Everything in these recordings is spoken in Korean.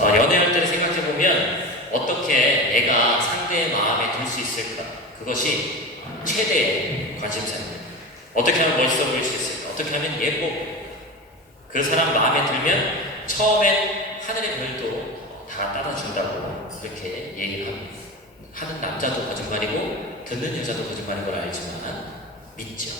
연애할 때를 생각해보면 어떻게 내가 상대의 마음에 들 수 있을까? 그것이 최대의 관심사입니다. 어떻게 하면 멋있어 보일 수 있을까? 어떻게 하면 예뻐 보일까? 그 사람 마음에 들면 처음엔 하늘의 별도 다 따라준다고 그렇게 얘기를 합니다. 하는 남자도 거짓말이고 듣는 여자도 거짓말인 걸 알지만 믿죠.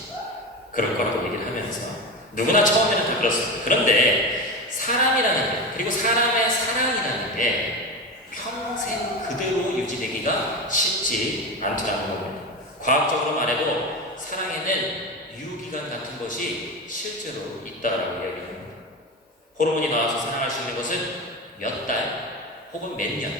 그럴 거라고 얘기를 하면서 누구나 처음에는 다 그렇습니다. 그런데 사람이라는 게, 그리고 사람의 사랑이라는 게 평생 그대로 유지되기가 쉽지 않더라는 겁니다. 과학적으로 말해도 사랑에는 유기간 같은 것이 실제로 있다라고 이야기합니다. 호르몬이 나와서 사랑할 수 있는 것은 몇 달 혹은 몇 년,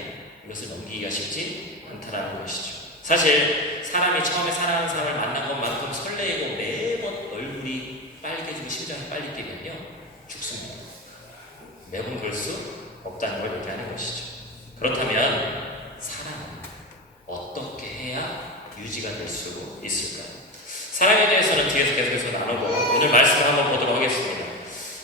이것을 넘기기가 쉽지 않다라는 것이죠. 사실 사람이 처음에 사랑하는 사람을 만난 것만큼 설레이고 매번 얼굴이 빨개지고 심장이 빨리 뛰면요 죽습니다. 매번 그럴 수 없다는 걸 얘기하는 것이죠. 그렇다면 사랑은 어떻게 해야 유지가 될 수 있을까요? 사랑에 대해서는 뒤에서 계속해서 나누고 오늘 말씀을 한번 보도록 하겠습니다.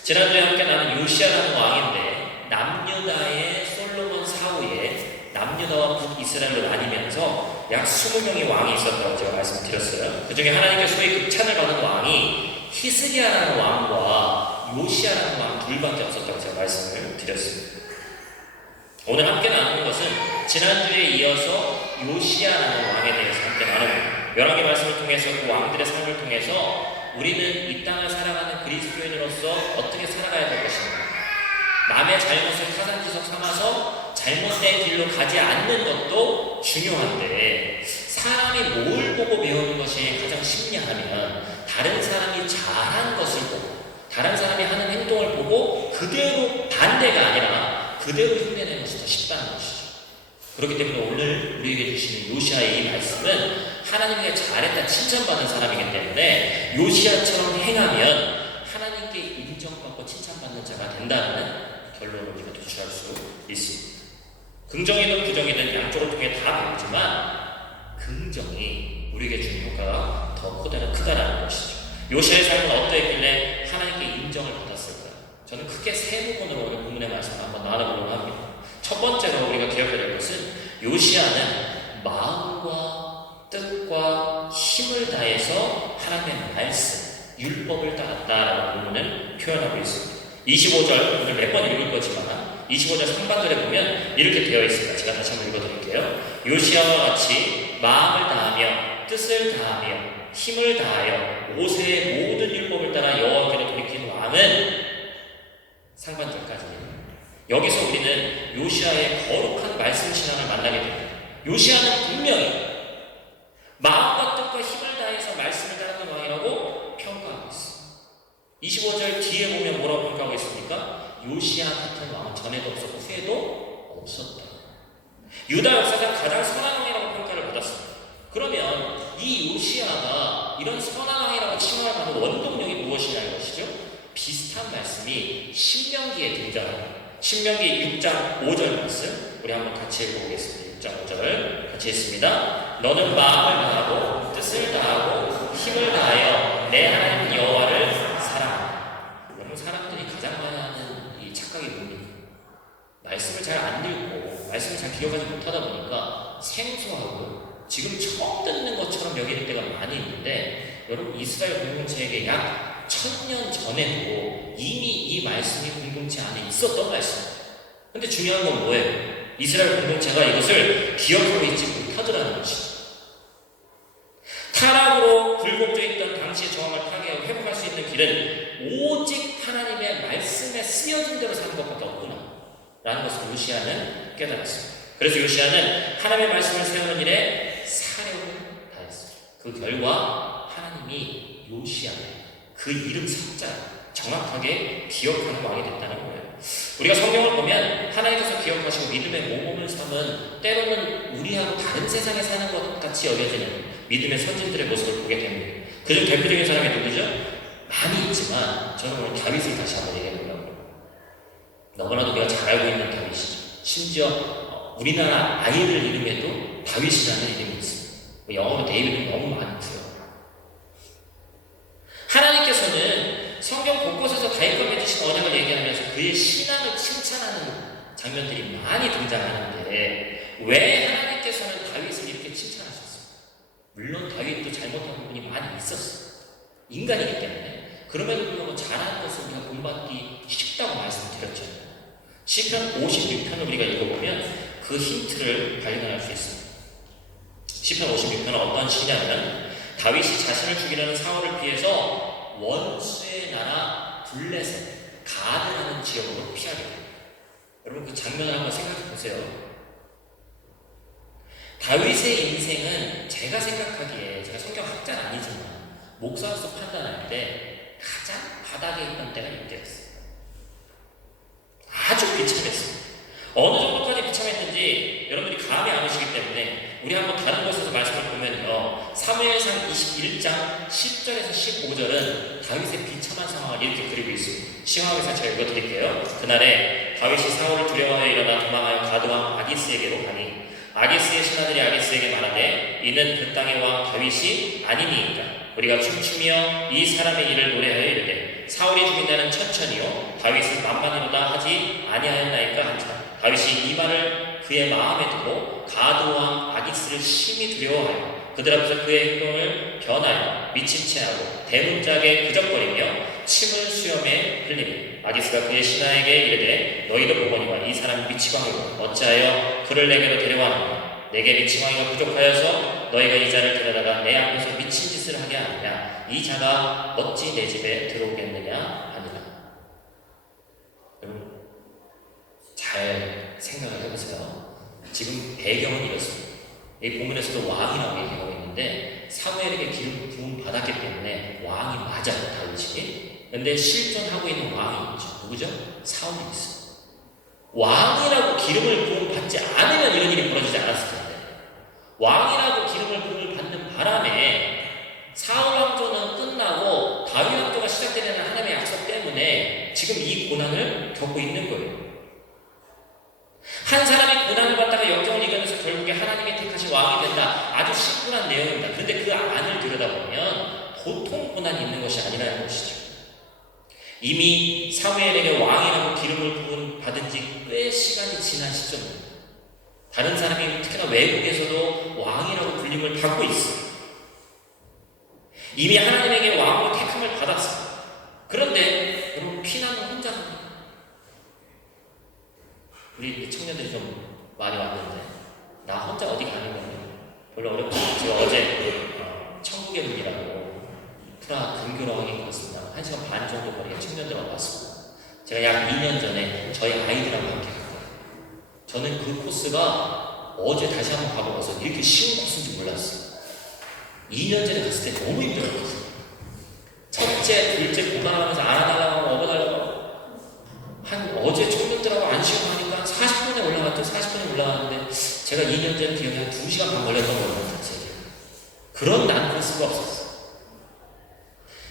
지난주에 함께 나눈 요시아라는 왕인데 남유다의 솔로몬 사후에 남유다와 북이스라엘로 나뉘면서 약 20명의 왕이 있었다고 제가 말씀드렸어요. 그 중에 하나님께 소위 극찬을 받은 왕이 히스기야라는 왕과 요시아라는 왕 둘밖에 없었다고 제가 말씀을 드렸습니다. 오늘 함께 나누는 것은 지난주에 이어서 요시아라는 왕에 대해서 함께 나눕니다. 열왕기 말씀을 통해서 그 왕들의 삶을 통해서 우리는 이 땅을 살아가는 그리스도인으로서 어떻게 살아가야 될 것인가, 남의 잘못을 타산지석 삼아서 잘못된 길로 가지 않는 것도 중요한데 사람이 뭘 보고 배우는 것이 가장 쉽냐 하면 다른 사람이 잘한 것을 보고 다른 사람이 하는 행동을 보고 그대로 반대가 아니라 그대로 흉내내는 것이 더 쉽다는 것이죠. 그렇기 때문에 오늘 우리에게 주시는 요시아의 이 말씀은 하나님께 잘했다 칭찬받은 사람이기 때문에 요시아처럼 행하면 하나님께 인정받고 칭찬받는 자가 된다는 결론을 우리가 도출할 수 있습니다. 긍정이든 부정이든 양쪽을 통해 다 배우지만 긍정이 우리에게 주는 효과가 더 크다라는 것이죠. 요시아의 삶은 어떠했길래 하나님께 인정을 받았을까요? 저는 크게 세 부분으로 오늘 본문의 말씀을 한번 나눠보려고 합니다. 첫 번째로 우리가 기억해야 될 것은 요시아는 마음과 뜻과 힘을 다해서 하나님의 말씀, 율법을 따랐다라는 부분을 표현하고 있습니다. 25절, 오늘 몇 번 읽을 거지만 25절 상반절에 보면 이렇게 되어 있습니다. 제가 다시 한번 읽어드릴게요. 요시아와 같이 마음을 다하며 뜻을 다하며 힘을 다하여 모세의 모든 율법을 따라 여호와께로 돌이킨 왕은, 상반절까지. 여기서 우리는 요시아의 거룩한 말씀 신앙을 만나게 됩니다. 요시아는 분명히 마음과 뜻과 힘을 다해서 말씀을 따르는 왕이라고 평가하고 있습니다. 25절 뒤에 보면 뭐라고 평가하고 있습니까? 요시아 같은 왕은 전에도 없었고 후에도 없었다. 유다 역사상 가장 선한 왕이라고 평가를 받았습니다. 그러면 이 요시아가 이런 선한 왕이라고 칭함을 받는 원동력이 무엇이냐는 것이죠. 비슷한 말씀이 신명기에 등장합니다. 신명기 6장 5절 말씀 우리 한번 같이 읽어보겠습니다. 6장 5절 같이 읽습니다. 너는 마음을 다하고 뜻을 다하고 힘을 다하여 내 하나님 여호와를 사랑하라. 여러분, 사람들이 가장 많이 하는 이 착각이 뭡니까? 말씀을 잘 안 읽고 말씀을 잘 기억하지 못하다 보니까 생소하고 지금 처음 듣는 것처럼 여기는 때가 많이 있는데, 여러분, 이스라엘 공동체에게 약 1000년 전에도 이미 이 말씀이 공동체 안에 있었던 말씀. 근데 중요한 건 뭐예요? 이스라엘 공동체가 이것을 기억하고 있지 못하더라는 것이죠. 타락으로 굴곡져 있던 당시의 정황을 타개하고 회복할 수 있는 길은 오직 하나님의 말씀에 쓰여진 대로 사는 것밖에 없구나 라는 것을 요시아는 깨달았습니다. 그래서 요시아는 하나님의 말씀을 세우는 일에 사력을 다했습니다. 그 결과 하나님이 요시아를 그 이름 삭자 정확하게 기억하는 왕이 됐다는 거예요. 우리가 성경을 보면 하나님께서 기억하시고 믿음의 모범을 삼은, 때로는 우리하고 다른 세상에 사는 것 같이 여겨지는 믿음의 선진들의 모습을 보게 됩니다. 그중 대표적인 사람이 누구죠? 많이 있지만 저는 오늘 다윗을 다시 한번 얘기해 보려고 합니다. 너무나도 우리가 잘 알고 있는 다윗이죠. 심지어 우리나라 아이들 이름에도 다윗이라는 이름이 있습니다. 영어로 데이비드는 너무 많고요. 하나님께서는 성경 곳곳에서 다윗과 맺으신 언약을 얘기하면서 그의 신앙을 칭찬하는 장면들이 많이 등장하는데 왜 하나님께서는 다윗을 이렇게 칭찬하셨습니까? 물론 다윗도 잘못한 부분이 많이 있었어요. 인간이기 때문에. 그럼에도 불구하고 잘하는 것을 우리가 본받기 쉽다고 말씀드렸잖아요. 시편 56편을 우리가 읽어보면 그 힌트를 발견할 수 있습니다. 시편 56편은 어떤 시냐면 다윗이 자신을 죽이려는 사울을 피해서 원수의 나라 블레셋 가드라는 지역으로 피하게 됩니다. 여러분 그 장면을 한번 생각해 보세요. 다윗의 인생은 제가 생각하기에, 제가 성경학자는 아니지만 목사로서 판단할 때 가장 바닥에 있던 때가 이때였어요. 아주 비참했습니다. 어느 정도까지 비참했는지 여러분들이 감이 안 오시기 때문에 우리 한번 다른 곳에서 말씀을 보면요, 사무엘상 21장 10절에서 15절은 다윗의 비참한 상황을 이렇게 그리고 있습니다. 시황에서 제가 읽어드릴게요. 그날에 다윗이 사울을 두려워하여 일어나 도망하여 가드왕 아기스에게로 가니 아기스의 신하들이 아기스에게 말하되 이는 그 땅의 왕 다윗이 아니니이까 우리가 춤추며 이 사람의 일을 노래하여 이르되 사울이 죽인다는 천천히요 다윗은 만만이로다 하지 아니하였나이까 한자. 다윗이 이 말을 그의 마음에 두고 가드왕 아기스를 심히 두려워하여 그들 앞에서 그의 행동을 변하여 미친 채 하고 대문짝에 그적거리며 침을 수염에 흘리며 아기스가 그의 신하에게 이르되 너희도 보거니와 이 사람이 미치광이고 어찌하여 그를 내게로 데려왔느냐. 내게 미치광이가 부족하여서 너희가 이 자를 데려다가 내 앞에서 미친 짓을 하게 하느냐. 이 자가 어찌 내 집에 들어오겠느냐 하니라. 여러분 잘 생각을 해보세요. 지금 배경은 이렇습니다. 이 본문에서도 왕이라고 얘기하고 있는데 사무엘에게 기름 부음 받았기 때문에 왕이 맞아요, 다윗이. 근데 실존하고 있는 왕이 있죠. 누구죠? 사울이 있어요. 왕이라고 기름을 부음 받지 않으면 이런 일이 벌어지지 않았을 텐데, 왕이라고 기름을 부음을 받는 바람에 사울 왕조는 끝나고 다윗 왕조가 시작되는 하나님의 약속 때문에 지금 이 고난을 겪고 있는 거예요. 한 사람이 고난을 받다가 역경을 이겨내서 결국에 하나님이 택하신 왕이 된다. 아주 심플한 내용입니다. 그런데 그 안을 들여다보면 보통 고난이 있는 것이 아니라는 것이죠. 이미 사무엘에게 왕이라고 기름을 부음 받은 지 꽤 시간이 지난 시점입니다. 다른 사람이 특히나 외국에서도 왕이라고 불림을 받고 있어요. 이미 하나님에게 왕으로 택함을 받았어요. 그런데 여러분 피난은 혼자 합니다. 우리 청년들이 좀 많이 왔는데 나 혼자 어디 가는 거예요? 별로 어렵지 않아요. 제가 어제 천국의 문이라고 프라하 근교로하게 갔습니다. 1시간 반 정도 거리에 청년들하고 왔습니다. 제가 약 2년 전에 저희 아이들하고 함께 갔거든요. 저는 그 코스가 어제 다시 한번 가보고서 이렇게 쉬운 코스인지 몰랐어요. 2년 전에 갔을 때 너무 힘들었어요. 첫째, 둘째 고난하면서 안아달라고 하고 업어달라고 한 어제 청년들하고 안 쉬고 하니까 40분에 올라갔죠. 40분에 올라갔는데 제가 2년 전에 기억에 한 2시간 반 걸렸던 것 같아요. 그런 난 코스가 없었어요.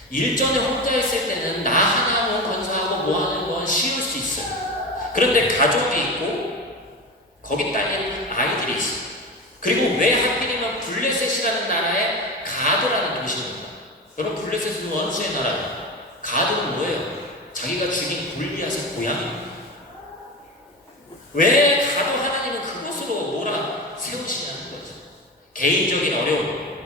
일전에 혼자 있을 때는 나 하나 뭐 건사하고 뭐 하는 건 쉬울 수 있어요. 그런데 가족이 있고 거기 딸린 아이들이 있어요. 그리고 왜 하필이면 블레셋이라는 나라의 가드라는 도시입니다. 여러분 블레셋은 원수의 나라예요. 가드는 뭐예요? 자기가 죽인 골리앗의 고향입니다. 왜 가도 하나님은 그곳으로 몰아 세우시냐는 거죠. 개인적인 어려움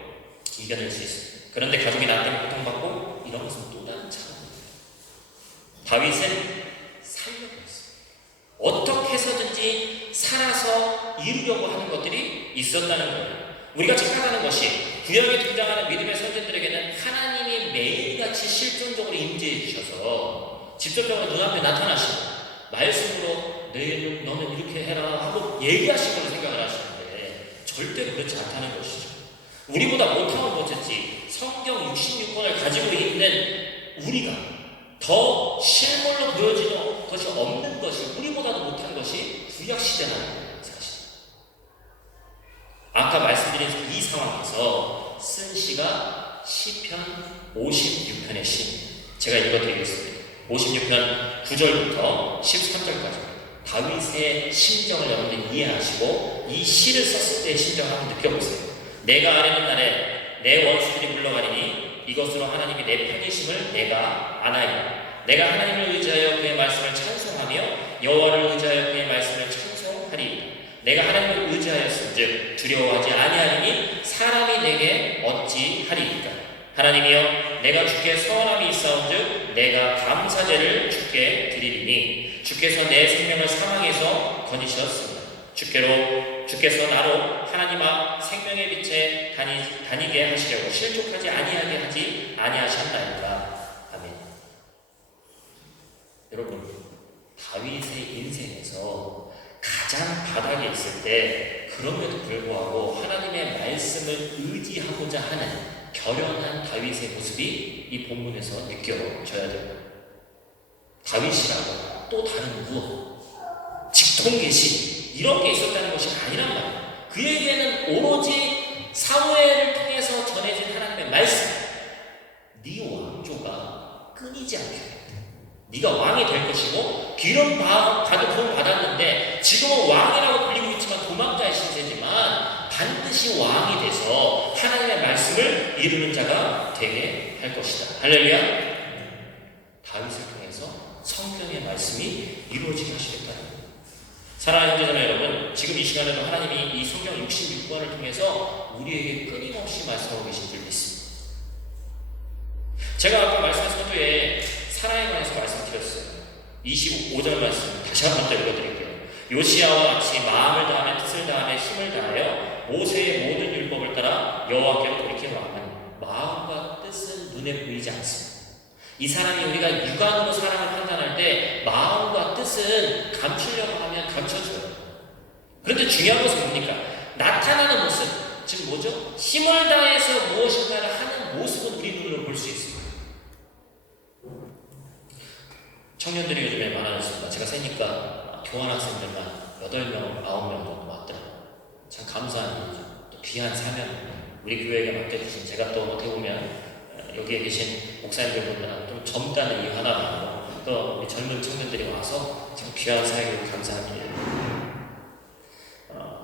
이겨낼 수 있습니다. 그런데 가족이 나 때문에 고통받고 이런 것은 또 다른 차원입니다. 다윗은 살려고 했어요. 어떻게 해서든지 살아서 이루려고 하는 것들이 있었다는 거예요. 우리가 착각하는 것이 구약에 등장하는 믿음의 선진들에게는 하나님이 매일같이 실존적으로 임재해 주셔서 직접적으로 눈앞에 나타나시고 말씀으로 너는 이렇게 해라 하고 얘기하신 걸로 생각을 하시는데 절대로 그렇지 않다는 것이죠. 우리보다 못하면 못했지 성경 66권을 가지고 있는 우리가 더 실물로 보여지는 것이 없는 것이, 우리보다도 못한 것이 구약시대라는 거예요. 사실 아까 말씀드린 이 상황에서 쓴 시가 시편 56편의 시입니다. 제가 읽어드리겠습니다. 56편 9절부터 13절까지 다윗의 심정을 여러분들이 이해하시고 이 시를 썼을 때의 심정을 한번 느껴보세요. 내가 아뢰는 날에 내 원수들이 물러가리니 이것으로 하나님이 내 편이심을 내가 아나이다. 내가 하나님을 의지하여 그의 말씀을 찬송하며 여호와를 의지하여 그의 말씀을 의지하였은즉 두려워하지 아니하리니 사람이 내게 어찌하리이까. 하나님이여 내가 주께 서원함이 있사온즉 내가 감사제를 주께 드리리니 주께서 내 생명을 사망에서 거니셨습니다. 주께서 나로 하나님 앞 생명의 빛에 다니게 하시려고 실족하지 아니하게 하지 아니하셨나이까. 아멘. 여러분, 다윗의 인생에서 가장 바닥에 있을 때 그럼에도 불구하고 하나님의 말씀을 의지하고자 하는 결연한 다윗의 모습이 이 본문에서 느껴져야 됩니다. 다윗이라고 또 다른 무엇, 직통계시 이런 게 있었다는 것이 아니란 말이에요. 그에게는 오로지 사무엘을 통해서 전해진 하나님의 말씀, 네 왕조가 끊이지 않게 네가 왕이 될 것이고 기름 부음 받았는데 지금은 왕이라고 불리고 있지만 도망자의 신세지만 반드시 왕이 돼서 하나님의 말씀을 이루는 자가 되게 할 것이다. 할렐루야. 다윗을 통해서 성경의 말씀이 이루어지게 하시겠다는 거예요. 사랑하는 형제자매 여러분, 지금 이 시간에도 하나님이 이 성경 66권을 통해서 우리에게 끊임없이 말씀하고 계신 줄 믿습니다. 제가 아까 말씀한 서두에 사랑에 관해서 말씀드렸어요. 25절 말씀 다시 한 번 더 읽어드릴게요. 요시야와 같이 마음을 다하며 뜻을 다하며 힘을 다하여 모세의 모든 율법을 따라 여호와께로 돌이킨 왕은 마음과 뜻은 눈에 보이지 않습니다. 이 사람이 우리가 육안으로 사랑을 판단할 때 마음과 뜻은 감추려고 하면 감춰져요. 그런데 중요한 것은 뭡니까? 나타나는 모습, 즉 뭐죠? 힘을 다해서 무엇인가를 하는 모습은 우리 눈으로 볼 수 있습니다. 청년들이 요즘에 많아졌습니다. 제가 세니까 교환학생들만 8명, 9명 정도 왔더라고요. 참 감사한 일이죠. 또 귀한 사명, 우리 교회에게 맡겨주신, 제가 또 어떻게 보면 여기에 계신 목사님들보다 좀 젊다는 이유 하나로 또 우리 젊은 청년들이 와서 참 귀한 사역을 감사합니다.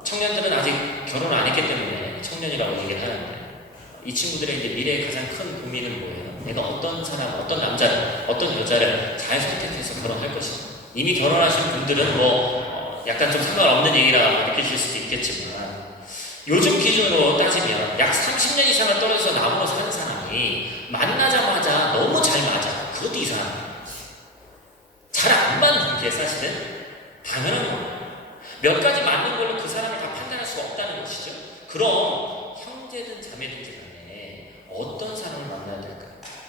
청년들은 아직 결혼 안 했기 때문에 청년이라고 얘기를 하는데 이 친구들의 이제 미래의 가장 큰 고민은 뭐예요? 내가 어떤 사람, 어떤 남자를, 어떤 여자를 잘 선택해서 결혼할 것인가. 이미 결혼하신 분들은 약간 좀 상관없는 얘기라 느끼실 수도 있겠지만 요즘 기준으로 따지면 약 30년 이상을 떨어져서 나무로 사는 사람이 만나자마자 너무 잘 맞아. 그것도 이상합니다. 잘 안 맞는 게 사실은 당연한 거예요. 몇 가지 맞는 걸로 그 사람을 다 판단할 수가 없다는 것이죠. 그럼 형제든 자매든 간에 어떤 사람을 만나야 될까?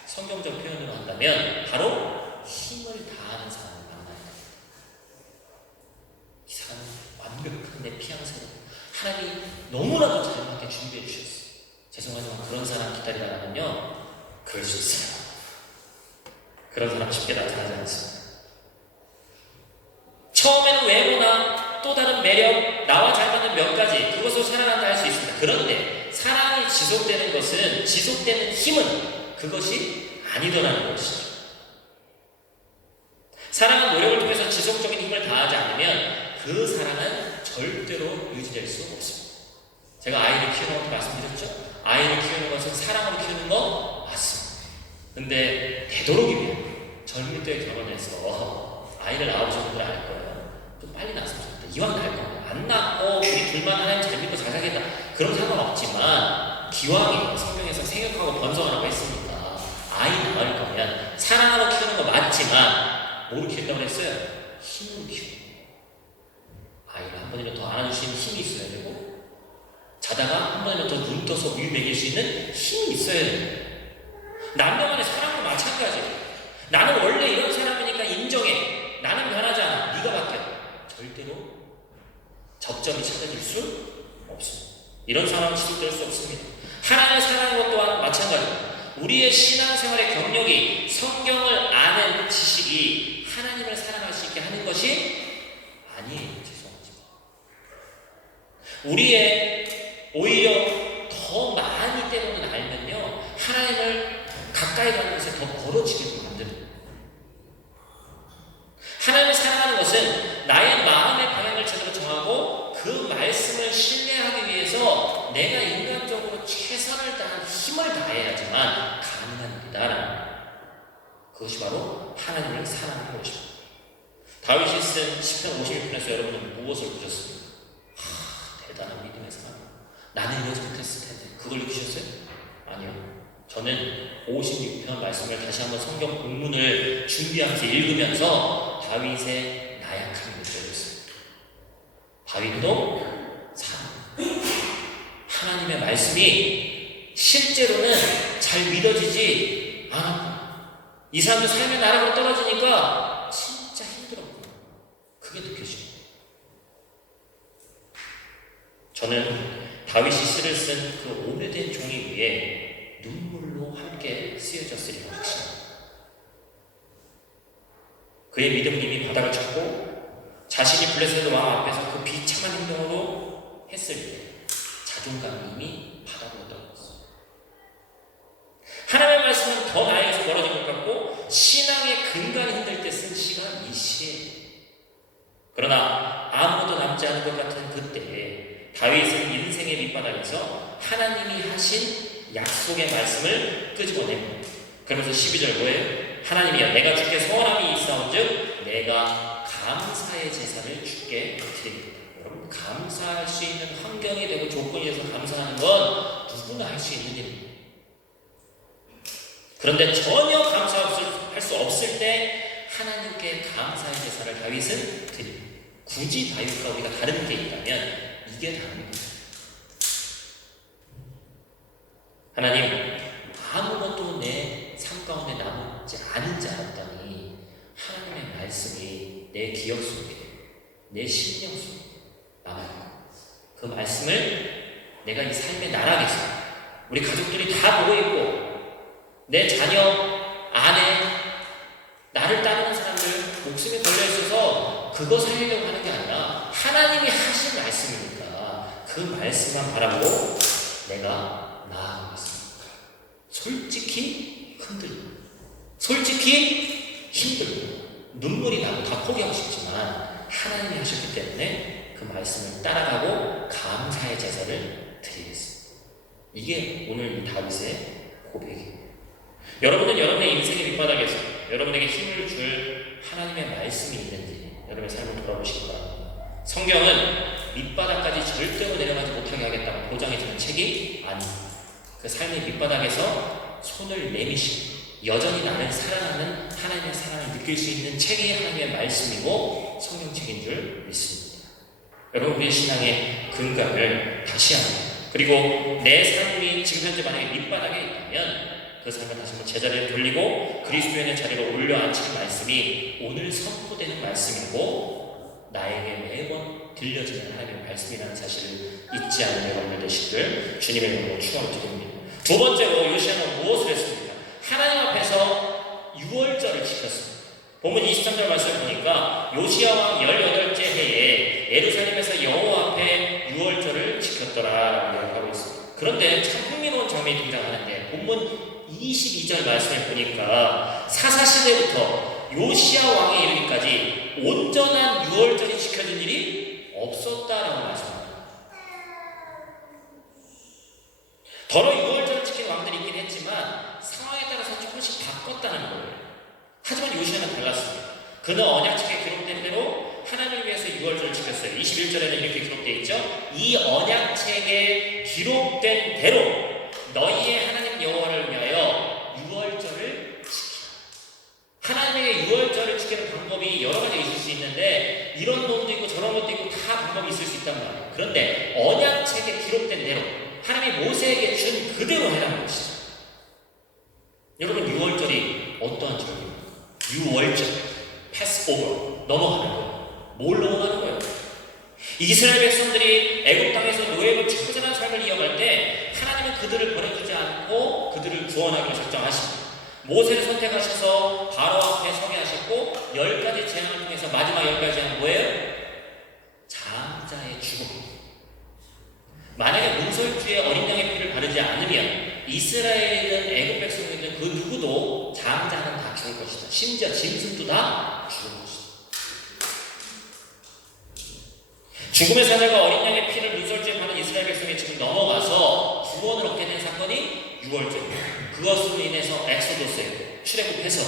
성경적 표현으로 한다면 바로 힘을 다하는 사람을 만나야 됩니다. 이 사람은 완벽한 내 피앙새로 하나님이 너무나도 잘 맞게 준비해 주셨어요. 죄송하지만 그런 사람 기다리다가는요 그럴 수 있어요. 그런 사람 쉽게 나타나지 않습니다. 처음에는 외모나 또 다른 매력, 나와 잘 맞는 몇 가지 그것으로 사랑한다 할 수 있습니다. 그런데 사랑이 지속되는 것은, 지속되는 힘은 그것이 아니더라는 것이죠. 사랑은 노력을 통해서 지속적인 힘을 다하지 않으면 그 사랑은 절대로 유지될 수 없습니다. 제가 아이를 키우는 것도 말씀드렸죠. 아이를 키우는 것은 사랑으로 키우는 거 맞습니다. 근데 되도록이면 젊을 때 결혼해서 아이를 낳으신 분들 알 거예요. 좀 빨리 낳았으면 좋겠다. 이왕 낳을 거면 안 낳고 우리 둘만 하나님 잘 믿고 잘 살겠다. 그런 상관없지만 기왕이 성경에서 생육하고 번성하라고 했으니까 아이 낳을 거면 사랑으로 키우는 거 맞지만 뭐로 키운다고 했어요? 힘으로 키우는 거. 아이를 한 번이라도 더 안아주시는 힘이 있어야 되고 자다가 한 번이라도 더 눈 떠서 우유 먹일 수 있는 힘이 있어야 돼요. 남녀 간의 사랑도 마찬가지예요. 나는 원래 이런 사람이니까 인정해. 나는 변하지 않아. 네가 바뀌어. 절대로 접점이 찾아질 수 없습니다. 이런 상황은 지속될 수 없습니다. 하나님을 사랑하는 것 또한 마찬가지입니다. 우리의 신앙생활의 경력이 성경을 아는 지식이 하나님을 사랑할 수 있게 하는 것이 아니에요. 죄송하지만 우리의 오히려 더 많이 때로는 알면요 하나님을 가까이 가는 것에 더 멀어지게 만듭니다. 하나님을 사랑하는 것은 나의 마음의 방향을 제대로 정하고 그 말씀을 신뢰하기 위해서 내가 인간적으로 최선을 다한 힘을 다해야지만 가능한 일이다. 그것이 바로 하나님을 사랑하는 것입니다. 다윗이 쓴 시편 56편에서 여러분은 무엇을 보셨습니까? 대단한 믿음의 사람. 나는 이러지 못했을 텐데. 그걸 느끼셨어요? 아니요. 저는 56편 말씀을 다시 한번 성경 본문을 준비하면서 읽으면서 다윗의 나약함이 느껴졌어요. 다윗도 사람. 하나님의 말씀이 실제로는 잘 믿어지지 않았구나. 이 사람도 삶의 나락으로 떨어지니까 진짜 힘들었구나. 그게 느껴져요. 저는 다윗이 시를 쓴 그 오래된 종이 위에 눈물로 함께 쓰여졌으리라 확신합니다. 그의 믿음은 이미 바닥을 쳤고 자신이 블레셋 왕 앞에서 그 비참한 행동으로 했을 때 자존감이 이미 바닥으로 떨어졌어요. 하나님의 말씀은 더 나에게서 멀어진 것 같고 신앙의 근간이 흔들 때 쓴 시가 이 시예요. 그러나 아무것도 남지 않은 것 같은 그때에 다윗은 인생의 밑바닥에서 하나님이 하신 약속의 말씀을 끄집어냅니다. 그러면서 12절 뭐예요? 하나님이여 내가 주께 소원함이 있사온즉 내가 감사의 제사를 주께 드립니다. 여러분 감사할 수 있는 환경이 되고 조건이 돼서 감사하는 건 누구나 할 수 있는 일입니다. 그런데 전혀 감사할 수 없을 때 하나님께 감사의 제사를 다윗은 드립니다. 굳이 다윗과 우리가 다른 게 있다면 이게 다른 거예요. 하나님 아무것도 내 삶 가운데 남지 않은 줄 알았더니 하나님의 말씀이 내 기억 속에 내 심령 속에 남아있고 그 말씀을 내가 이 삶의 나락에서 우리 가족들이 다 보고 있고 내 자녀, 아내, 나를 따르는 사람들 목숨에 걸려있어서 그거 살리려고 하는 게 아니라 하나님이 하신 말씀이니까 그 말씀만 바라보고 내가 나아가겠습니다. 솔직히 흔들리고 솔직히 힘들고 눈물이 나고 다 포기하고 싶지만 하나님이 하셨기 때문에 그 말씀을 따라가고 감사의 제사를 드리겠습니다. 이게 오늘 이 다윗의 고백이에요. 여러분은 여러분의 인생의 밑바닥에서 여러분에게 힘을 줄 하나님의 말씀이 있는지 여러분의 삶을 돌아보시기 바랍니다. 성경은 밑바닥까지 절대로 내려가지 못하게 하겠다고 보장해주는 책이 아닙니다. 그 삶의 밑바닥에서 손을 내미시고 여전히 나를 사랑하는 하나님의 사랑을 느낄 수 있는 책이 하나님의 말씀이고 성경책인 줄 믿습니다. 여러분 우리의 신앙의 근간을 다시 합니다. 그리고 내 삶이 지금 현재 만약에 밑바닥에 있다면 그 삶을 다시 한번 제자리에 돌리고 그리스도인의 자리로 올려앉힌 말씀이 오늘 선포되는 말씀이고 나에게 매번 들려지는 하나님의 말씀이라는 사실을 잊지 않는 여러분들 되시길 주님의 이름으로 축원드립니다. 두 번째로 요시야는 무엇을 했습니까? 하나님 앞에서 유월절을 지켰습니다. 본문 23절 말씀을 보니까 요시야 왕 18째 해에 예루살렘에서 여호와 앞에 유월절을 지켰더라 이야기하고 있습니다. 그런데 참 흥미로운 장면이 등장하는데 본문 22절 말씀을 보니까 사사시대부터 요시야 왕에 이르기까지 온전한 유월절이 지켜진 일이 없었다라고 말씀합니다. 더러 유월절을 지킨 왕들이 있긴 했지만 상황에 따라서 조금씩 바꿨다는 거예요. 하지만 요시야는 달랐습니다. 그는 언약책에 기록된 대로 하나님을 위해서 유월절을 지켰어요. 21절에는 이렇게 기록되어 있죠. 이 언약책에 기록된 대로 너희의 하나님 여호와를 위하여 유월절을 지키라. 하나님의 유월절을 지키는 방법이 여러 가지 있을 수 있는데 이런 놈도 있고 저런 것도 있고 다 방법이 있을 수 있단 말이에요. 그런데 언약책에 기록된 대로 하나님이 모세에게 준 그대로 해라는 것이죠. 여러분 유월절이 어떠한 절입니까? 유월절, 패스오버, 넘어가는 거예요. 뭘 넘어가는 거예요? 이스라엘 백성들이 애굽 땅에서 노예로 처절한 삶을 이어갈 때 하나님은 그들을 보내주지 않고 그들을 구원하기로 작정하십니다. 모세를 선택하셔서 바로 앞에 서게 하셨고 10가지 재앙을 통해서 마지막 10가지 재앙은 뭐예요? 장자의 죽음. 만약에 문설주에 어린 양의 피를 바르지 않으면 이스라엘이든 애굽 백성이든 그 누구도 장자는 다 죽을 것이다. 심지어 짐승도 다 죽을 것이다. 죽음의 사자가 어린 양의 피를 문설주에 바른 이스라엘 백성이 지금 넘어가서 구원을 얻게 된 사건이 유월절입니다. 그것으로 인해서 엑소더스에 출애굽해서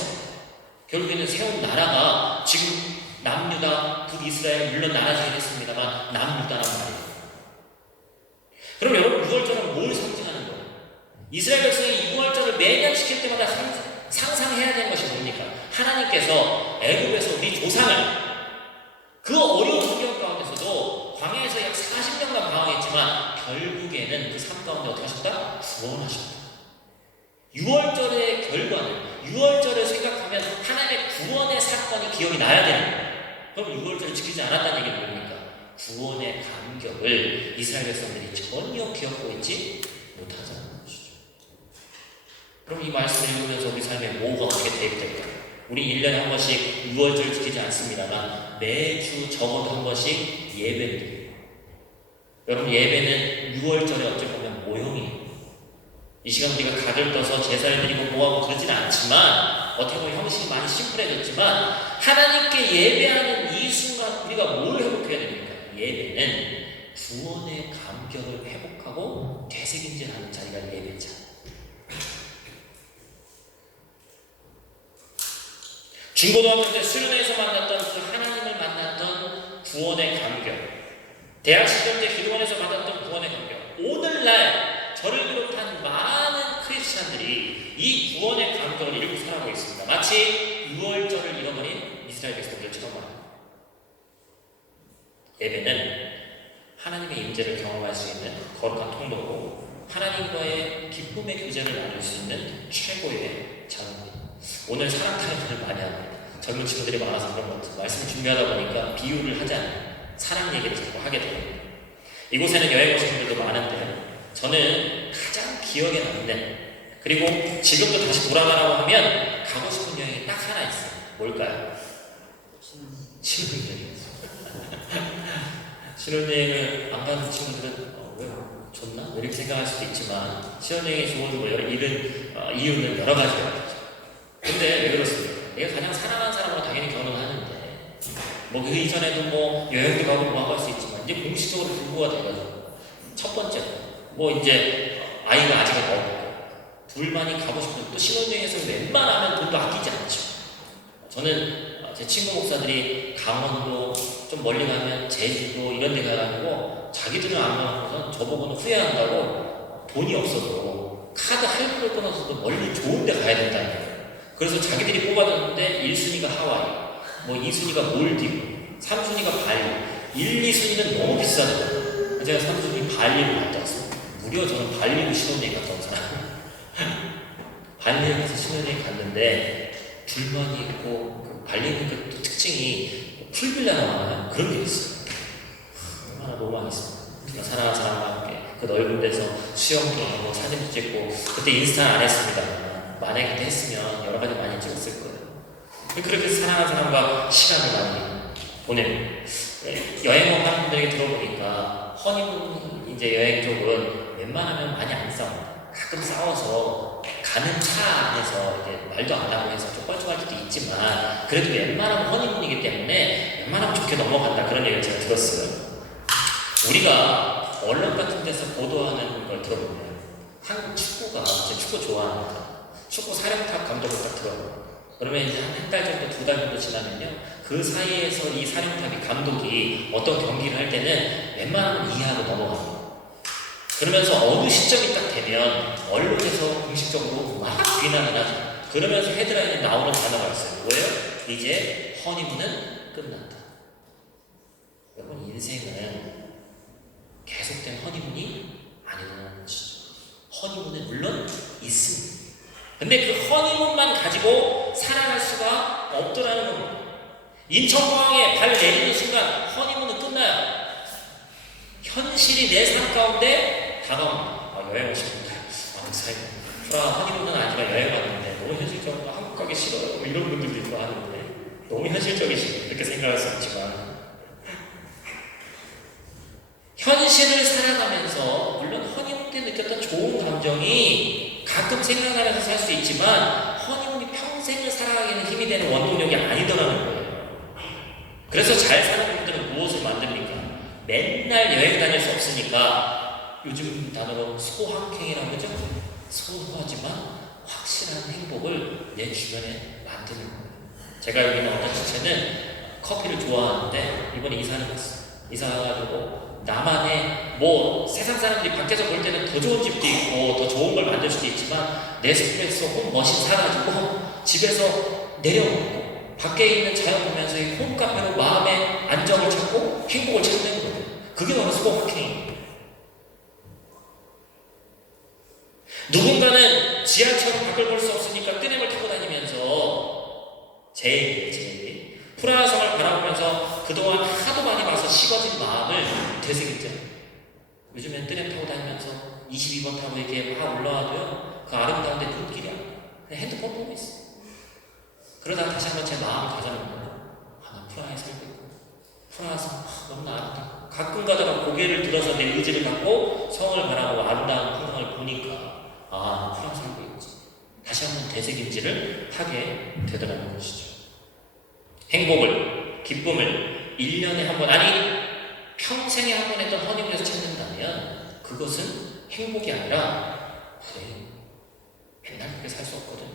결국에는 세운 나라가 지금 남유다, 북이스라엘 물론 나눠지긴 했습니다만 남유다란 말이에요. 이스라엘 백성이 유월절을 매년 지킬 때마다 상상해야 되는 것이 뭡니까? 하나님께서 애굽에서 우리 조상을 그 어려운 환경 가운데서도 광야에서 약 40년간 방황했지만 결국에는 그 삶 가운데 어떻게 하셨다? 구원하셨다. 유월절의 결과는, 유월절을 생각하면 하나님의 구원의 사건이 기억이 나야 되는 거예요. 그럼 유월절을 지키지 않았다는 얘기는 뭡니까? 구원의 감격을 이스라엘 백성들이 전혀 기억하고 있지 못하자는 것이죠. 그럼 이 말씀을 읽으면서 우리 삶에 뭐가 어떻게 대입될까요? 우리 1년에 한 번씩 유월절 지키지 않습니다만 매주 적어도 한 번씩 예배를 드려요. 여러분, 예배는 유월절에 어찌 보면 모형이에요. 이 시간 우리가 각을 떠서 제사를 드리고 뭐하고 그러진 않지만, 어떻게 보면 형식이 많이 심플해졌지만, 하나님께 예배하는 이 순간 우리가 뭘 회복해야 됩니까? 예배는 구원의 감격을 회복하고 되새김질하는 자리가 예배잖아요. 중고등학교 때 수련회에서 만났던 그 하나님을 만났던 구원의 감격, 대학 시절 때 기도원에서 받았던 구원의 감격, 오늘날 저를 비롯한 많은 크리스찬들이 이 구원의 감격을 잃고 살아가고 있습니다. 마치 유월절을 잃어버린 이스라엘 백성들처럼 말합니다. 예배는 하나님의 임재를 경험할 수 있는 거룩한 통로고 하나님과의 기쁨의 교제를 나눌 수 있는 최고의 장입니다. 오늘 사랑 타임을 많이 합니다. 젊은 친구들이 많아서 그런 것 같아요. 말씀을 준비하다 보니까 비유를 하지 않아요. 사랑 얘기를 자꾸 하게 됩니다. 이곳에는 여행 오신 분들도 많은데 저는 가장 기억에 남는, 그리고 지금도 다시 돌아가라고 하면 가고 싶은 여행이 딱 하나 있어요. 뭘까요? 신혼여행이었어요. 신혼여행을 안 가는 친구들은 왜 좋나? 이렇게 생각할 수도 있지만 신혼여행이 좋은 이유는 여러 가지가 있죠. 근데 왜 그렇습니까? 내가 가장 사랑하는 사람과 당연히 결혼하는데 뭐 그 이전에도 뭐 여행도 가고 뭐 할 수 있지만 이제 공식적으로 부부가 돼가지고 첫 번째로 뭐 이제 아이가 아직은 없고 둘만이 가고 싶은, 또 신혼여행에서 웬만하면 돈도 아끼지 않죠. 저는 제 친구 목사들이 강원도 좀 멀리 가면 제주도 이런 데 가가지고 자기들은 안 가고선 저보고는 후회한다고 돈이 없어도 카드 할부를 끊어서도 멀리 좋은 데 가야 된다는 거예요. 그래서 자기들이 뽑아줬는데 1순위가 하와이, 뭐 2순위가 몰디브, 3순위가 발리, 1, 2순위는 너무 비싸더라고요. 제가 3순위 발리를 갔다 왔어요. 무려 저는 발리로 신혼여행 갔다 온 사람. 발리에 가서 신혼여행 갔는데 둘만이 있고 그 발리는 그 특징이 풀빌라가 많아요. 그런 게 있어요. 얼마나 로망있습니다. 사랑하는 사람과 함께 그 넓은 데서 수영도 하고 사진도 찍고, 그때 인스타는 안 했습니다. 만약에 그때 했으면 여러 가지 많이 찍었을 거예요. 그렇게 사랑하는 사람과 시간을 많이 보내고, 여행을 하는 분들에게 들어보니까 허니문 이제 여행 쪽은 웬만하면 많이 안 싸웁니다. 가끔 싸워서 가는 차 안에서 이제 말도 안 하고 해서 쪽팔쪽할 때도 있지만 그래도 웬만하면 허니문이기 때문에 웬만하면 좋게 넘어간다, 그런 얘기를 제가 들었어요. 우리가 언론 같은 데서 보도하는 걸 들어보면 한국 축구가, 제가 축구 좋아하니까 축구 사령탑 감독을 딱 들어요. 그러면 이제 한 달 정도, 2달 정도 지나면요, 그 사이에서 이 사령탑이, 감독이 어떤 경기를 할 때는 웬만하면 이해하고 넘어갑니다. 그러면서 어느 시점이 딱 되면 언론에서 공식적으로 막 비난을 하죠. 그러면서 헤드라인에 나오는 단어가 있어요. 뭐예요? 이제 허니문은 끝났다. 여러분, 인생은 계속된 허니문이 아니라는 것이죠. 허니문은 물론 있습니다. 근데 그 허니문만 가지고 살아갈 수가 없더라는 겁니다. 인천공항에 발 내리는 순간 허니문은 끝나요. 현실이 내 삶 가운데 다가옵니다. 여행 오시는데 목사님, 허니문은 아니지만 여행 왔는데 너무 현실적으로 한국 가기 싫어요, 이런 분들도 있고 하는데 너무 현실적이시고 이렇게 생각할 수 있지만, 현실을 살아가면서 물론 허니문 때 느꼈던 좋은 감정이 가끔 생각나면서 살 수 있지만 허니문이 평생을 살아가기에는 힘이 되는 원동력이 아니더라는 거예요. 그래서 잘 사는 분들은 무엇을 만듭니까? 맨날 여행 다닐 수 없으니까 요즘 단어로 소확행이라고 하죠. 소소하지만 확실한 행복을 내 주변에 만드는 거예요. 제가 여기는 어떤 지체는 커피를 좋아하는데 이번에 이사를 갔어요. 이사 가가지고 나만의 뭐 세상 사람들이 밖에서 볼 때는 더 좋은 집도 있고 더 좋은 걸 만들 수도 있지만 내 속에서 홈머신 사가지고 집에서 내려오고 밖에 있는 자연 보면서 이 홈카페로 마음의 안정을 찾고 행복을 찾는 거예요. 그게 바로 스포워킹이에요. 누군가는 지하철은 밖을 볼 수 없으니까 끄냄을 타고 다니면서 제 얘기 프라하성을 바라보면서 그동안 하도 많이 봐서 식어진 마음을 되새겼잖아요. 요즘엔 끄냄 타고 다니면서 22번 타고 이렇게 막 올라와도요 그 아름다운데 눈길이야 그냥 핸드폰 보고 있어. 그러다가 다시 한번 제 마음을 다잡는 거예요. 나 프라하에 살고 있고 프라하성 너무나 아름다워. 가끔 가다가 고개를 들어서 내 의지를 갖고 성을 바라보고 아름다운 풍경을 보니까 프라하 살고 있지. 다시 한번 되새김질을 하게 되더라는 것이죠. 행복을, 기쁨을 1년에 한 번, 아니 평생에 한 번 했던 허니문에서 찾는다면 그것은 행복이 아니라 맨날 그렇게 살 수 없거든.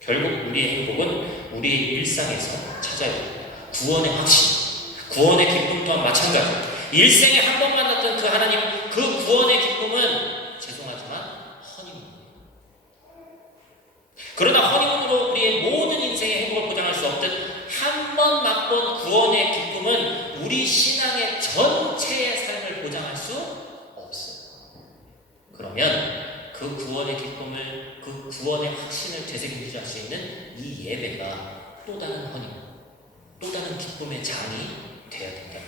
결국 우리의 행복은 우리의 일상에서 찾아야 됩니다. 구원의 확신, 구원의 기쁨 또한 마찬가지. 일생에 한 번 만났던 그 하나님, 그 구원의 기쁨은 죄송하지만 허니문이에요. 그러나 허니문으로 우리의 모든 인생의 행복을 보장할 수 없듯 한 번 맛본 구원의 기쁨은 우리 신앙의 전체의 삶을 보장할 수 없어요. 그러면 그 구원의 기쁨을, 그 구원의 확신을 되새김질할 수 있는 이 예배가 또 다른 허니문, 또 다른 기쁨의 장이 되어야 된다.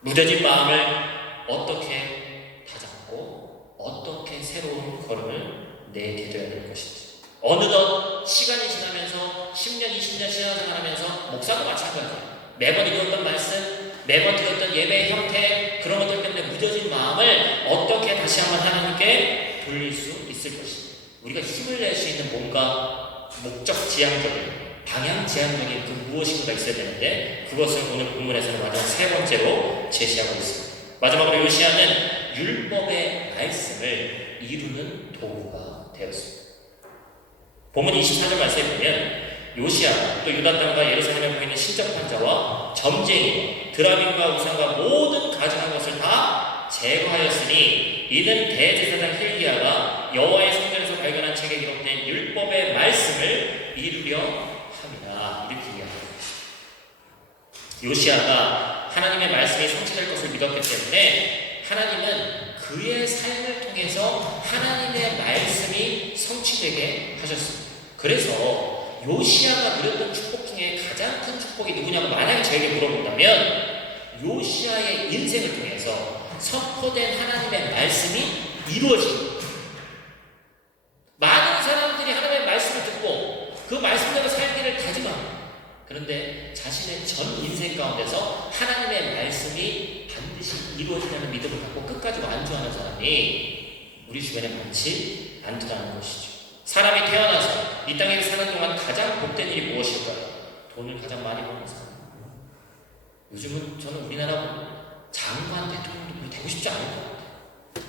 무뎌진 마음을 어떻게 다잡고 어떻게 새로운 걸음을 내디뎌야 될 것인지. 어느덧 시간이 지나면서 10년, 20년 신앙생활하면서 목사도 마찬가지예요. 매번 읽었던 말씀, 매번 들었던 예배의 형태, 그런 것들 때문에 무뎌진 마음을 어떻게 다시 한번 하나님께 돌릴 수 있을 것인지. 우리가 힘을 낼 수 있는 뭔가 목적 지향적인, 방향 지향적인 그 무엇인가가 있어야 되는데 그것을 오늘 본문에서는 마지막 세 번째로 제시하고 있습니다. 마지막으로 요시야는 율법의 말씀을 이루는 도구가 되었습니다. 본문 24절 말씀에 보면 요시야가 또 유다 땅과 예루살렘에 보이는 신적 판자와 점쟁이와 드라빔과 우상과 모든 가증한 것을 다 제거하였으니 이는 대제사장 hil기야가 여호와의 성전에서 발견한 책에 기록된 율법의 말씀을 이루려 함이라. 이렇게 이야기합니다. 요시야가 하나님의 말씀이 성취될 것을 믿었기 때문에 하나님은 그의 삶을 통해서 하나님의 말씀이 성취되게 하셨습니다. 그래서 요시야가 누렸던 축복 중에 가장 큰 축복이 누구냐고 만약에 저에게 물어본다면 요시야의 인생을 통해서 선포된 하나님의 말씀이 이루어집니다. 많은 사람들이 하나님의 말씀을 듣고 그 말씀대로 살기를 다짐합니다. 그런데 자신의 전 인생 가운데서 하나님의 말씀이 반드시 이루어지려는 믿음을 갖고 끝까지 완주하는 사람이 우리 주변에 많지 않더라는 것이죠. 사람이 태어나서 이 땅에서 사는 동안 가장 복된 일이 무엇일까요? 돈을 가장 많이 버는 사람. 요즘은 저는 우리나라 장관 대통령도 되고 싶지 않을 것 같아요.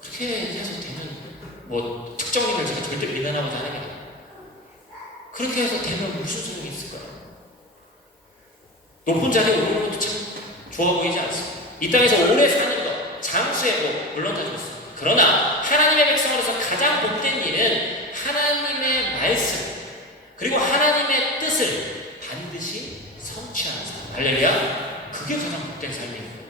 그렇게 해서 되면 뭐 특정인을 제가 절대 비난하고자 하는 게 아니에요. 그렇게 해서 되면 무슨 소용이 있을까요? 높은 자리에 오르는 것도 참 좋아 보이지 않습니다. 이 땅에서 오래 사는 것, 장수해도 물론 다 좋습니다. 그러나 하나님의 백성으로서 가장 복된 일은 하나님의 말씀 그리고 하나님의 뜻을 반드시 성취하는 사람. 할렐루야. 그게 가장 복된 삶입니다.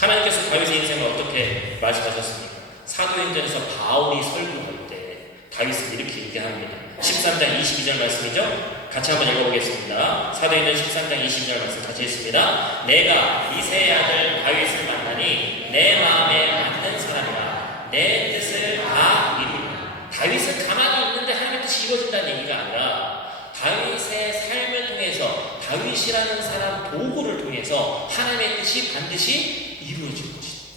하나님께서 다윗의 인생을 어떻게 말씀하셨습니까? 사도행전에서 바울이 설교할 때 다윗은 이렇게 얘기합니다. 13장 22절 말씀이죠. 같이 한번 읽어보겠습니다. 사도행전 13장 22절 말씀 같이 읽습니다. 내가 이새의 아들 다윗을 만나니 내 마음에 맞는 사람이라 내 뜻을 다 이루리라. 다윗은 가만히 있는데 하나님의 뜻이 이루어진다는 얘기가 아니라 다윗의 삶을 통해서 다윗이라는 사람 도구를 통해서 하나님의 뜻이 반드시 이루어질 것이다.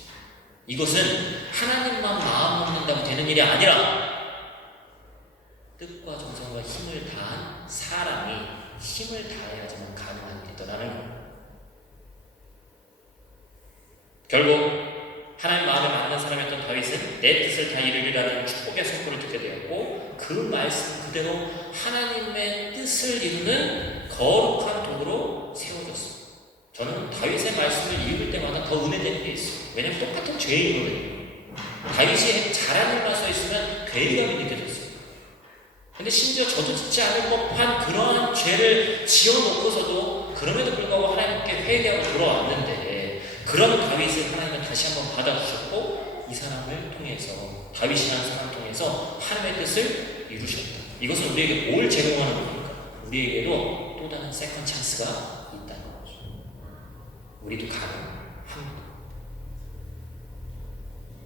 이것은 하나님만 마음 먹는다고 되는 일이 아니라 뜻과 정성과 힘을 다한 사람이 힘을 다해야지만 가능한 일이더라는 겁니다. 결국 하나님 마음에 맞는 사람이었던 다윗은 내 뜻을 다 이루리라는 축복의 선포를 듣게 되었고 그 말씀 그대로 하나님의 뜻을 이루는 거룩한 도구로 세워졌습니다. 저는 다윗의 말씀을 읽을 때마다 더 은혜되는 게 있어요. 왜냐면 똑같은 죄이거든요. 다윗이 잘하는 말 써 있으면 괴리감이 느껴졌어요. 근데 심지어 저도 짓지 않을 법한 그러한 죄를 지어놓고서도 그럼에도 불구하고 하나님께 회개하고 돌아왔는데, 그런 다윗을 하나님은 다시 한번 받아주셨고 이 사람을 통해서, 다윗이라는 사람을 통해서 하나님의 뜻을 이루셨다. 이것은 우리에게 뭘 제공하는 겁니까? 우리에게도 또 다른 세컨 찬스가 있다는 거죠. 우리도 가능합니다.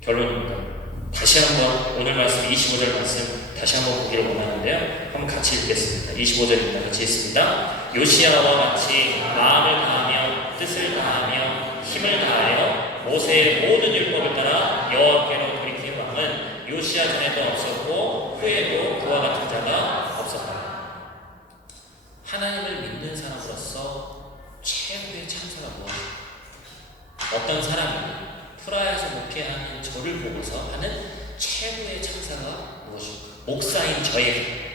결론입니다. 다시 한번 오늘 말씀 25절 말씀 다시 한번 보기를 원하는데요. 한번 같이 읽겠습니다. 25절입니다. 같이 읽습니다. 요시야와 같이 마음을 다하며 뜻을 다하며 힘을 다하여 모세의 모든 율법을 따라 여호와께로 돌이킨 왕은 요시야 전에도 없었고 후에도 그와 같은 자가 없었다. 하나님을 믿는 사람으로서 최고의 찬사가 무엇입니까? 어떤 사람이 프라하에서 목회하는 저를 보고서 하는 최고의 찬사가 무엇입니까? 목사인 저에게,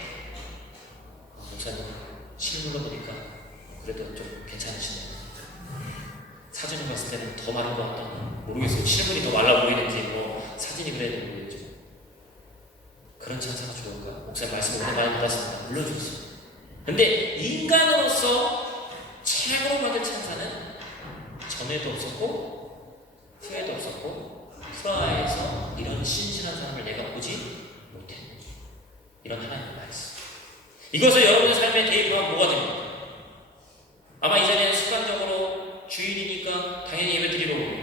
목사님 실물로 보니까 그래도 좀 괜찮으시네요. 사진을 봤을 때는 더 마른 것 같다니 모르겠어요. 실물이 더 말라 보이는지 뭐 사진이 그래도 모르겠죠. 그런 찬사가 좋을까? 목사님 말씀을 오래 많이 받았습니다. 물론 좋습니다. 근데 인간으로서 최고로 받을 찬사는 전에도 없었고 후에도 없었고 프라하에서 이런 신실한 사람을 내가 보지 못했네. 이런 하나님의 말씀. 이것을 여러분의 삶에 대입하면 뭐가 됩니까? 아마 이 자리에는 습관적으로 주일이니까 당연히 예배 드리러 오고,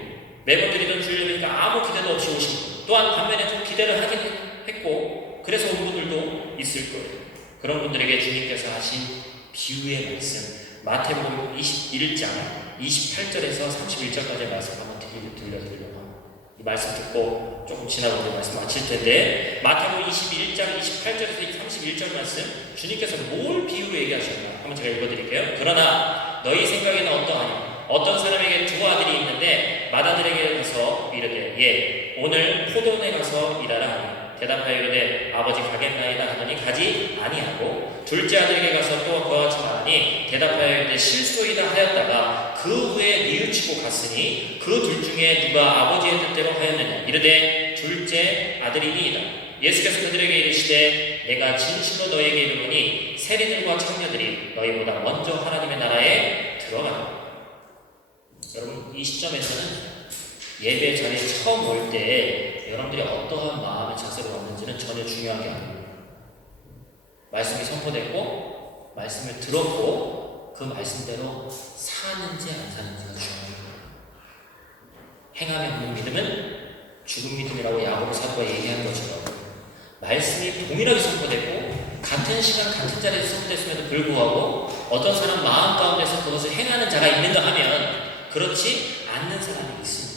매번 드리던 주일 예배니까 아무 기대도 없이 오신 분, 또한 반면에 좀 기대를 하긴 했고 그래서 온 분들도 있을 거예요. 그런 분들에게 주님께서 하신 비유의 말씀, 마태복음 21장 28절에서 31절까지의 말씀 한번 들려드리려고 합니다. 이 말씀 듣고 조금 지나고 이제 말씀 마칠 텐데, 마태복음 21장 28절에서 31절 말씀, 주님께서 뭘 비유로 얘기하셨나 한번 제가 읽어드릴게요. 그러나 너희 생각에는 어떠하냐? 어떤 사람에게 두 아들이 있는데 맏아들에게 가서 이르되 예 오늘 포도원에 가서 일하라 하니 대답하여 이르되 아버지 가겠나이다 하더니 가지 아니하고, 둘째 아들에게 가서 또 그와 같이 말하니 대답하여 이르되 실소이다 하였다가 그 후에 뉘우치고 갔으니 그 둘 중에 누가 아버지의 뜻대로 하였느냐? 이르되 둘째 아들이니이다. 예수께서 그들에게 이르시되 내가 진실로 너희에게 이르노니 세리들과 청녀들이 너희보다 먼저 하나님의 나라에 들어가리라. 여러분, 이 시점에서는 예배 자리에 처음 올 때 여러분들이 어떠한 마음의 자세로 왔는지는 전혀 중요하게 아닙니다. 말씀이 선포됐고 말씀을 들었고 그 말씀대로 사는지 안 사는지가 중요합니다. 행함이 없는 믿음은 죽은 믿음이라고 야고보 사도가 얘기한 것처럼, 말씀이 동일하게 선포됐고 같은 시간 같은 자리에서 선포됐음에도 불구하고 어떤 사람 마음 가운데서 그것을 행하는 자가 있는가 하면 그렇지 않는 사람이 있습니다.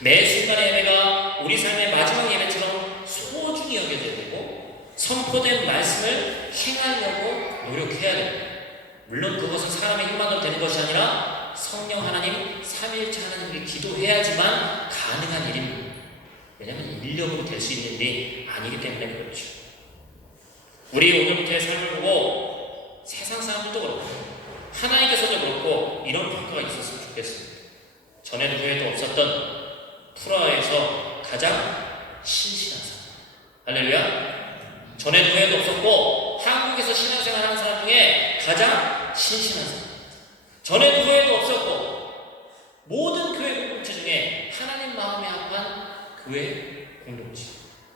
매 순간의 예배가 우리 삶의 마지막 예배처럼 소중히 여겨져야 되고 선포된 말씀을 행하려고 노력해야 됩니다. 물론 그것은 사람의 힘만으로 되는 것이 아니라 성령 하나님, 삼위일체 하나님께 기도해야지만 가능한 일입니다. 왜냐하면 인력으로 될 수 있는 일이 아니기 때문에 그렇죠. 우리 오늘부터의 삶을 보고 세상 사람들도 그렇고 하나님께서도 그렇고 이런 평가가 있었으면 좋겠습니다. 전에도 후에도 없었던 프라하에서 가장 신실한 사람. 할렐루야. 전에도 후에도 없었고 한국에서 신앙생활하는 사람 중에 가장 신실한 사람. 전에도 후에도 없었고 모든 교회 공동체 중에 하나님 마음에 합한 교회 공동체,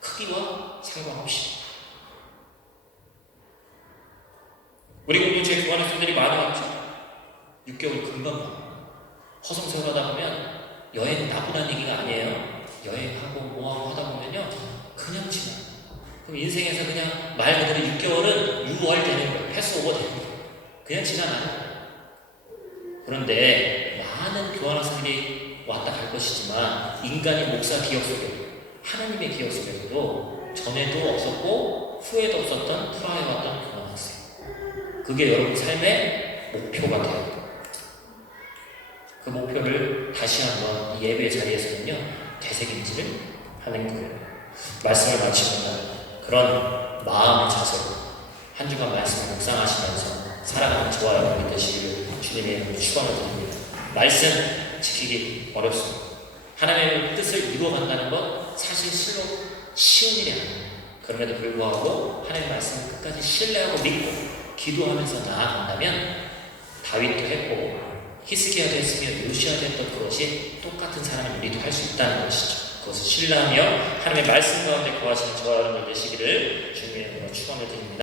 크기와 상관없이 우리 공동체에 교환의 손들이 많이 왔죠. 6개월 금방 가. 허송세월하다 보면 여행 나쁘다는 얘기가 아니에요. 여행하고 뭐하고 하다 보면요 그냥 지나. 그럼 인생에서 그냥 말 그대로 6개월은 6월 되는 거예요. 패스오버 되는 거예요. 그냥 지나가는 거예요. 그런데 많은 교환학생들이 왔다 갈 것이지만 인간의 목사 기억 속에도 하나님의 기억 속에서도 전에도 없었고 후에도 없었던 프라하에 왔던 교환학생, 그게 여러분 삶의 목표가 되어야 돼요. 그 목표를 다시 한번 이 예배 자리에서는요 되새김질을 하는 거예요. 말씀을 마치면 그런 마음의 자세로 한 주간 말씀을 묵상하시면서 살아가는 저와 여러분이 되시기를 주님의 이름으로 축원을 드립니다. 말씀 지키기 어렵습니다. 하나님의 뜻을 이루어간다는 건 사실 실로 쉬운 일이 아닙니다. 그럼에도 불구하고 하나님의 말씀을 끝까지 신뢰하고 믿고 기도하면서 나아간다면 다윗도 했고 히스기야도 했으며 요시야도 했던 그것이 똑같은 사람이 우리도 할 수 있다는 것이죠. 그것을 신뢰하며 하나님의 말씀 가운데 거하시는 저와 여러분 되시기를 주님의 이름으로 축원을 드립니다.